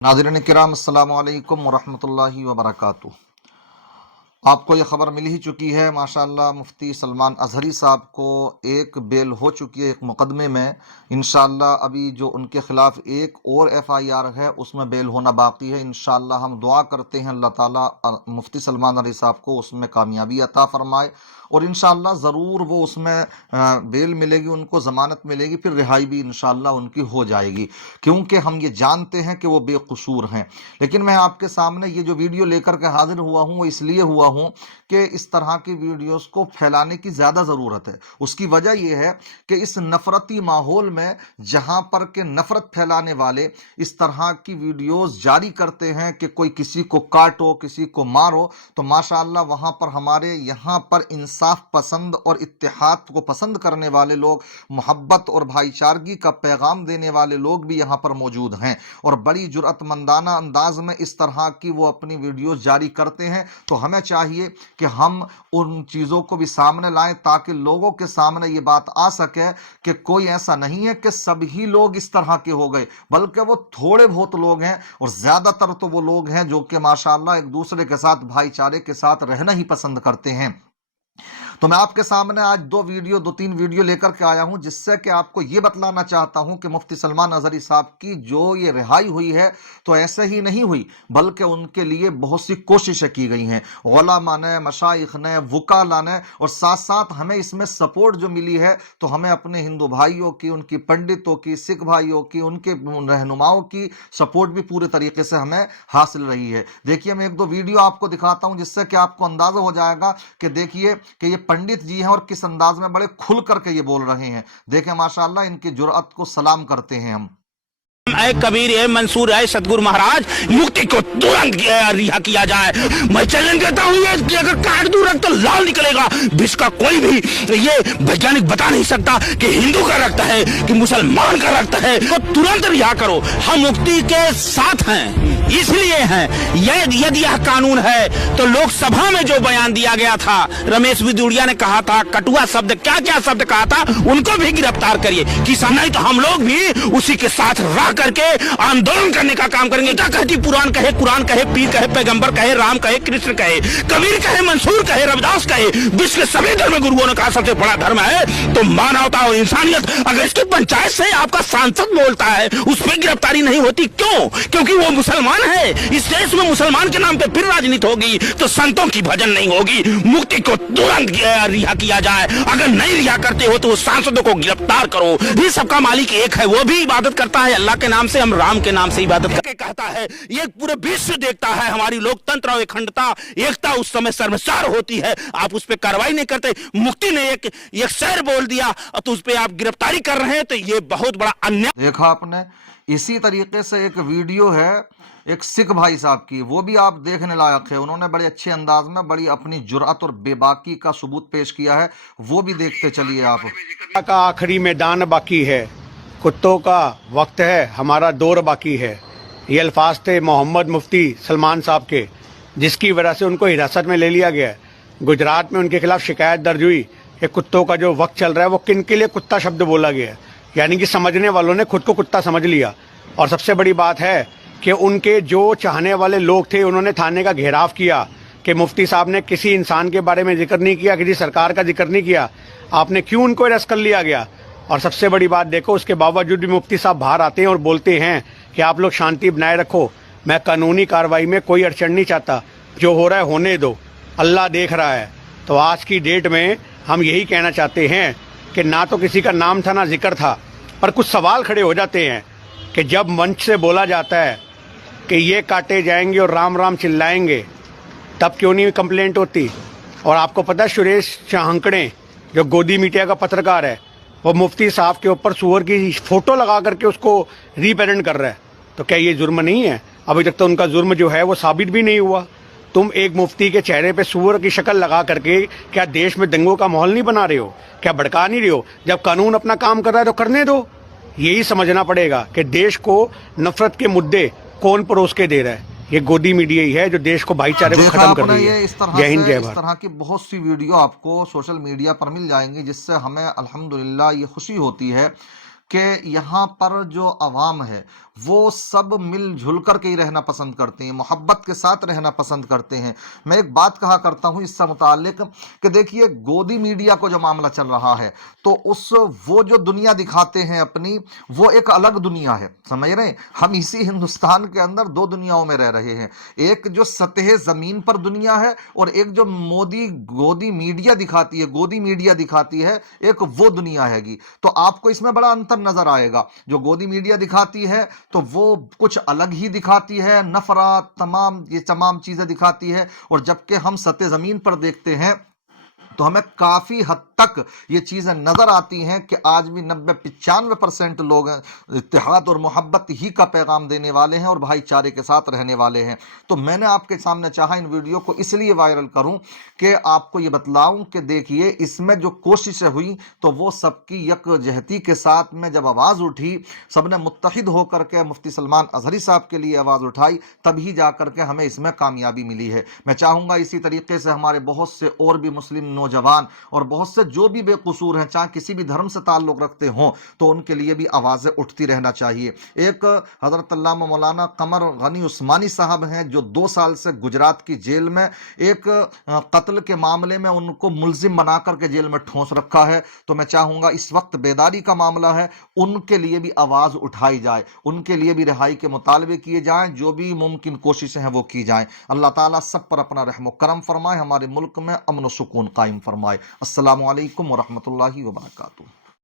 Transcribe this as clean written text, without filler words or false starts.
नाज़रीन किराम अस्सलामु अलैकुम वरहमतुल्लाहि वबरकातुहू। आपको ये ख़बर मिल ही चुकी है माशाअल्लाह, मुफ्ती सलमान अज़हरी साहब को एक बेल हो चुकी है एक मुकदमे में। इंशाअल्लाह अभी जो उनके ख़िलाफ़ एक और FIR है उसमें बेल होना बाकी है। इंशाअल्लाह हम दुआ करते हैं अल्लाह ताला मुफ्ती सलमान अज़हरी साहब को उसमें कामयाबी अता फ़रमाए और इंशाअल्लाह ज़रूर वो उसमें बेल मिलेगी, उनको ज़मानत मिलेगी, फिर रिहाई भी इंशाअल्लाह उनकी हो जाएगी, क्योंकि हम ये जानते हैं कि वो बेकसूर हैं। लेकिन मैं आपके सामने ये जो वीडियो लेकर के हाजिर हुआ हूँ वो इसलिए हुआ हूँ कि इस तरह की वीडियोस को फैलाने की ज़्यादा ज़रूरत है। उसकी वजह यह है कि इस नफ़रती माहौल में जहाँ पर के नफ़रत फैलाने वाले इस तरह की वीडियोस जारी करते हैं कि कोई किसी को काटो, किसी को मारो, तो माशाअल्लाह वहाँ पर हमारे यहाँ पर इंसाफ पसंद और इत्तेहाद को पसंद करने वाले लोग, मोहब्बत और भाईचारगी का पैगाम देने वाले लोग भी यहाँ पर मौजूद हैं और बड़ी जुर्अतमंदाना अंदाज में इस तरह की वो अपनी वीडियोस जारी करते हैं। तो हमें चाहिए कि हम उन चीज़ों को भी सामने लाएं ताकि लोगों के सामने ये बात आ सके कि कोई ऐसा नहीं है कि सभी लोग इस तरह के हो गए, बल्कि वो थोड़े बहुत लोग हैं और ज़्यादातर तो वो लोग हैं जो कि माशाअल्लाह एक दूसरे के साथ भाईचारे के साथ रहना ही पसंद करते हैं। तो मैं आपके सामने आज दो तीन वीडियो लेकर के आया हूं, जिससे कि आपको यह बतलाना चाहता हूं कि मुफ्ती सलमान अज़हरी साहब की जो ये रिहाई हुई है तो ऐसे ही नहीं हुई, बल्कि उनके लिए बहुत सी कोशिशें की गई हैं, उलमा ने, मशाइख ने, वकाला ने, और साथ साथ हमें इसमें सपोर्ट जो मिली है तो हमें अपने हिंदू भाइयों की, उनकी पंडितों की, सिख भाइयों की, उनके रहनुमाओं की सपोर्ट भी पूरे तरीके से हमें हासिल रही है। देखिए मैं एक दो वीडियो आपको दिखाता हूं जिससे कि आपको अंदाजा हो जाएगा कि देखिए कि ये पंडित जी हैं और किस अंदाज में बड़े खुल करके ये बोल रहे हैं। देखें माशाअल्लाह, इनकी जुर्अत को सलाम करते हैं हम। ऐ कबीर है, मंसूर है, सतगुरु महाराज, मुक्ति को तुरंत रिहा किया जाए। मैं चैलेंज देता हूँ ये कि अगर काट दूं रक्त तो लाल निकलेगा। विश्व का कोई भी ये वैज्ञानिक बता नहीं सकता कि हिंदू का रक्त है कि मुसलमान का रक्त है, तो तुरंत रिहा करो। हम मुक्ति के साथ हैं, इसलिए हैं। यदि यह कानून है तो लोकसभा में जो बयान दिया गया था, रमेश बिदुड़िया ने कहा था, कटुआ शब्द क्या क्या शब्द कहा था, उनको भी गिरफ्तार करिए। किसान नहीं तो हम लोग भी उसी के साथ रह करके आंदोलन करने का काम करेंगे। क्या कहती पुराण कहे, कुरान कहे, पीर कहे, पैगंबर कहे, राम कहे, कृष्ण कहे, कबीर कहे, मंसूर कहे, रविदास कहे, विश्व के सभी धर्म गुरुओं ने कहा सबसे बड़ा धर्म है तो मानवता और इंसानियत। अगर इसकी पंचायत से आपका सांसद बोलता है उस पर गिरफ्तारी नहीं होती, क्यों? क्योंकि वो मुसलमान है। इस देश में मुसलमान के नाम पे फिर राजनीति होगी तो संतों की भजन नहीं होगी। मुक्ति को तुरंत रिहा किया जाए। अगर नहीं रिहा करते हो तो सांसदों को गिरफ्तार करो। ये सबका मालिक एक है, वो भी इबादत करता है अल्लाह के नाम से, हम राम के नाम से इबादत करके कहता है। ये पूरे विश्व देखता है हमारी लोकतंत्र और अखंडता, एकता उस समय शर्मसार होती है। आप उस पर कार्रवाई नहीं करते। मुक्ति ने एक शेर बोल दिया तो उस पर आप गिरफ्तारी कर रहे हैं, तो ये बहुत बड़ा अन्याय। देखा आपने, इसी तरीके से एक वीडियो है एक सिख भाई साहब की, वो भी आप देखने लायक है। उन्होंने बड़े अच्छे अंदाज में बड़ी अपनी जुर्अत और बेबाकी का सबूत पेश किया है, वो भी देखते चलिए आप। का आखिरी मैदान बाकी है, कुत्तों का वक्त है, हमारा दौर बाकी है। ये अल्फाज थे मोहम्मद मुफ्ती सलमान साहब के, जिसकी वजह से उनको हिरासत में ले लिया गया। गुजरात में उनके खिलाफ शिकायत दर्ज हुई कि कुत्तों का जो वक्त चल रहा है वो किन के लिए कुत्ता शब्द बोला गया, यानी कि समझने वालों ने खुद को कुत्ता समझ लिया। और सबसे बड़ी बात है कि उनके जो चाहने वाले लोग थे उन्होंने थाने का घेराव किया कि मुफ्ती साहब ने किसी इंसान के बारे में जिक्र नहीं किया, किसी सरकार का जिक्र नहीं किया, आपने क्यों उनको अरेस्ट कर लिया गया। और सबसे बड़ी बात देखो, उसके बावजूद भी मुफ्ती साहब बाहर आते हैं और बोलते हैं कि आप लोग शांति बनाए रखो, मैं कानूनी कार्रवाई में कोई अड़चन नहीं चाहता, जो हो रहा है होने दो, अल्लाह देख रहा है। तो आज की डेट में हम यही कहना चाहते हैं कि ना तो किसी का नाम था ना जिक्र था, पर कुछ सवाल खड़े हो जाते हैं कि जब मंच से बोला जाता है कि ये काटे जाएंगे और राम राम चिल्लाएंगे, तब क्यों नहीं कंप्लेंट होती। और आपको पता है सुरेश शाहंकड़े जो गोदी मीडिया का पत्रकार है, वो मुफ्ती साहब के ऊपर सूअर की फोटो लगा करके उसको रिप्रेजेंट कर रहा है, तो क्या ये जुर्म नहीं है? अभी तक तो उनका जुर्म जो है वो साबित भी नहीं हुआ। तुम एक मुफ्ती के चेहरे पे सूअर की शक्ल लगा करके क्या देश में दंगों का माहौल नहीं बना रहे हो? क्या भड़का नहीं रहे हो? जब कानून अपना काम कर रहा है तो करने दो। यही समझना पड़ेगा कि देश को नफरत के मुद्दे कौन परोस के दे रहा है। ये गोदी मीडिया ही है जो देश को भाईचारे को खत्म कर रही है। जय हिंद जय भारत। इस तरह की बहुत सी वीडियो आपको सोशल मीडिया पर मिल जाएंगी, जिससे हमें अल्हम्दुलिल्लाह ये खुशी होती है कि यहाँ पर जो अवाम है वो सब मिलजुल कर के ही रहना पसंद करते हैं, मोहब्बत के साथ रहना पसंद करते हैं। मैं एक बात कहा करता हूं इससे मुताल्लिक कि देखिए, गोदी मीडिया को जो मामला चल रहा है, तो वो जो दुनिया दिखाते हैं अपनी, वो एक अलग दुनिया है, समझ रहे हैं। हम इसी हिंदुस्तान के अंदर दो दुनियाओं में रह रहे हैं, एक जो सतह जमीन पर दुनिया है और एक जो मोदी गोदी मीडिया दिखाती है, गोदी मीडिया दिखाती है, एक वो दुनिया हैगी। तो आपको इसमें बड़ा अंतर नजर आएगा। जो गोदी मीडिया दिखाती है तो वो कुछ अलग ही दिखाती है, नफरत, तमाम चीजें दिखाती है, और जबकि हम सतह जमीन पर देखते हैं तो हमें काफी हद तक ये चीजें नजर आती हैं कि आज भी 90-95% लोग इत्तेहाद और मोहब्बत ही का पैगाम देने वाले हैं और भाईचारे के साथ रहने वाले हैं। तो मैंने आपके सामने चाहा इन वीडियो को इसलिए वायरल करूं कि आपको ये बतलाऊं कि देखिए, इसमें जो कोशिशें हुई तो वो सबकी यकजहती के साथ में जब आवाज उठी, सबने मुत्तहिद होकर के मुफ्ती सलमान अजहरी साहब के लिए आवाज उठाई, तभी जाकर के हमें इसमें कामयाबी मिली है। मैं चाहूंगा इसी तरीके से हमारे बहुत से और भी मुस्लिम नौजवान और बहुत से जो भी बेकसूर हैं, चाहे किसी भी धर्म से ताल्लुक रखते हों, तो उनके लिए भी आवाजें उठती रहना चाहिए। एक हजरत अल्लामा मौलाना कमर गनी उस्मानी साहब हैं, जो 2 साल से गुजरात की जेल में एक कत्ल के मामले में उनको मुल्जिम बना करके जेल में ठोंस रखा है। तो मैं चाहूंगा, इस वक्त बेदारी का मामला है, उनके लिए भी आवाज उठाई जाए, उनके लिए भी रिहाई के मुतालबे किए जाएं, जो भी मुमकिन कोशिशें हैं वो की जाएं। अल्लाह ताला सब पर अपना रहम करम फरमाए, हमारे मुल्क में अमन व सुकून कायम फरमाए। अस्सलामु अलैकुम व रहमतुल्लाहि व बरकातुहू।